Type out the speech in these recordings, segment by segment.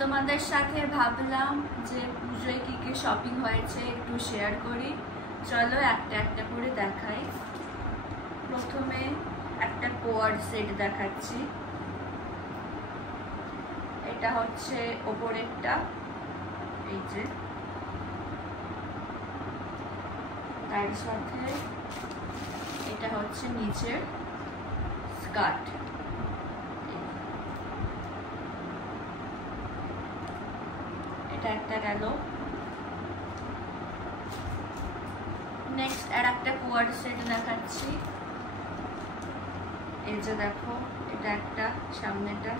তোমাদের সাথে ভাবলাম যে পুজোয় কি কি শপিং হয়েছে একটু শেয়ার করি। চলো একটা একটা করে দেখাই। প্রথমে একটা কোয়াড সেট দেখাচ্ছি। এটা হচ্ছে ওপরেরটা, এই যে, তার সাথে এটা হচ্ছে নিচের স্কার্ট। এটা একটা গেল। নেক্সট আর একটা কোয়াড সেট দেখাচ্ছি। এই যে দেখো, এটা একটা সামনেটা,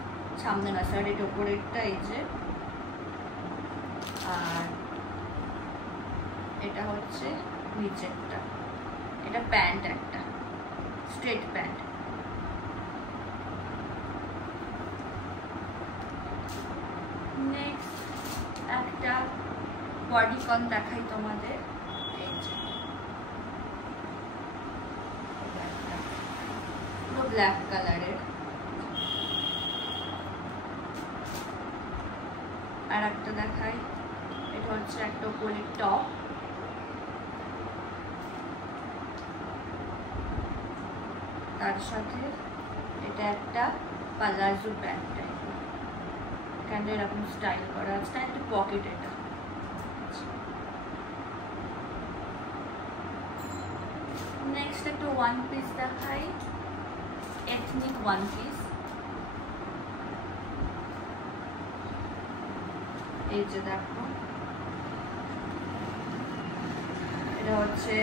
সামনে না সরি, এটা উপরেরটা, এই যে, আর এটা হচ্ছে নিচেরটা। এটা প্যান্ট, একটা স্ট্রেট প্যান্ট। নেক্সট একটা বডিকন দেখাই তোমাদের। এই যে পুরো ব্ল্যাক কালারের। আর একটা দেখাই, এটা হচ্ছে একটা উপরের টপ, তার সাথে এটা একটা পালাজো প্যান্ট, এখানে এরকম স্টাইল করা আছে, একটা পকেট। এটা নেক্সট একটা ওয়ান পিস দেখাই, এথনিক ওয়ান পিস। এই যে দেখো, এটা হচ্ছে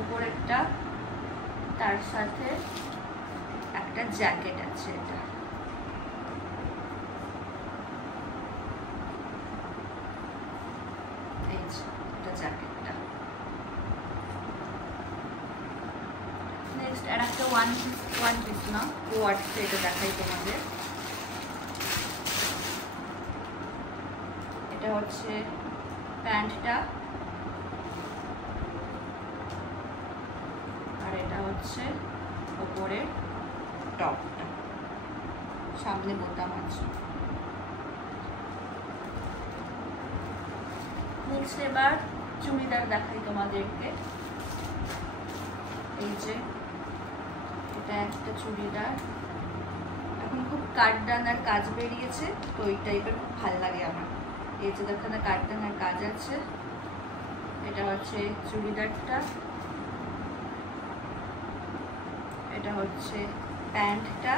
উপরেরটা, তার সাথে একটা জ্যাকেট আছে। এটা এই যে, এটা জ্যাকেটটা। নেক্সট আর একটা ওয়ান পিস না, কোয়াড সেট দেখাই তোমাদের। এটা হচ্ছে প্যান্টটা, আর এটা হচ্ছে উপরের টপটা, সামনে বোতাম আছে। নেক্সট এবার চুড়িদার দেখাই তোমাদেরকে। এই যে, এটা একটা চুড়িদার, এখন খুব কাঠদানার কাজ বেরিয়েছে, তো এই টাইপের খুব ভালো লাগে আমার। এই যে দেখো না, কাঠদানার কাজ আছে। এটা হচ্ছে চুড়িদারটা, এটা হচ্ছে প্যান্টটা,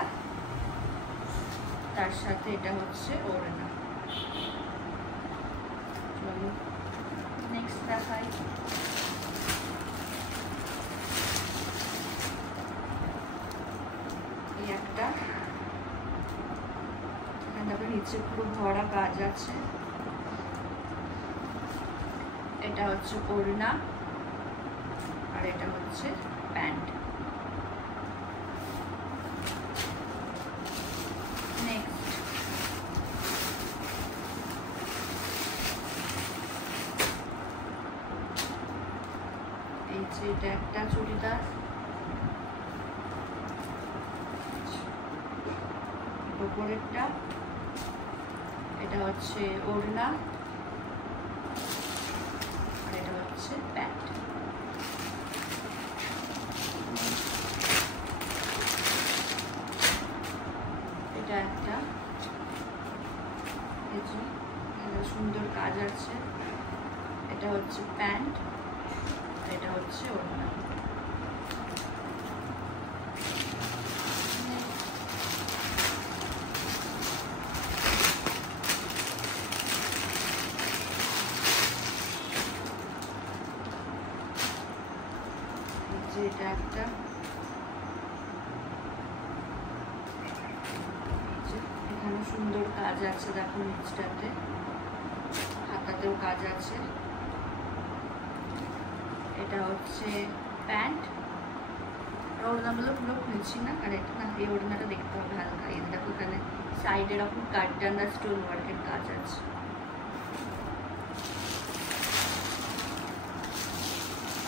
তার সাথে এটা হচ্ছে ওড়না। চলো নেক্সট দেখাই। এই একটা, এখানে দেখো নিচে পুরো ভরা কাজ আছে। এটা হচ্ছে ওড়না, আর এটা হচ্ছে প্যান্ট। এটা একটা চুড়িদার, উপরেরটা, এটা হচ্ছে ওড়না, আর এটা হচ্ছে প্যান্ট। এটা একটা, এই যে সুন্দর কাজ আছে। এটা হচ্ছে প্যান্ট, এটা হচ্ছে ওড়না। এটা একটা, এখানে সুন্দর কাজ আছে, দেখো নিচটাতে, হাতাতেও কাজ আছে। এটা হচ্ছে প্যান্ট, ওড়নাগুলো পুরো খুলছি না, আর এটা না, এই ওড়নাটা দেখতে হবে হালকা। এই দেখো এখানে সাইডে এরকম কাঠদানা স্টোন ওয়ার্কের কাজ আছে।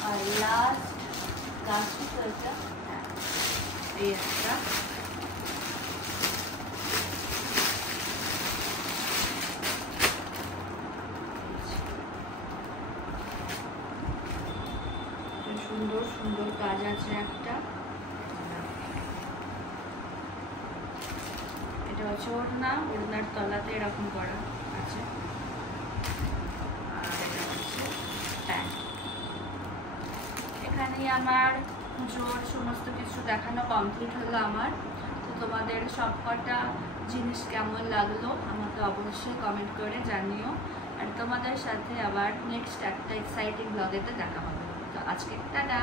আর লাস্ট কাজটি তো এটা, এই একটা, সুন্দর কাজ আছে একটা। এটা হচ্ছে ওড়না, ওড়নার তলাতে এরকম করা আছে। আর এটা হচ্ছে প্যান্ট। এখানেই আমার পুজোর সমস্ত কিছু দেখানো কমপ্লিট হলো আমার। তো তোমাদের সবকটা জিনিস কেমন লাগলো আমাকে অবশ্যই কমেন্ট করে জানিও। আর তোমাদের সাথে আবার নেক্সট একটা এক্সাইটিং ব্লগেতে দেখা হবে। তো আজকে টাটা।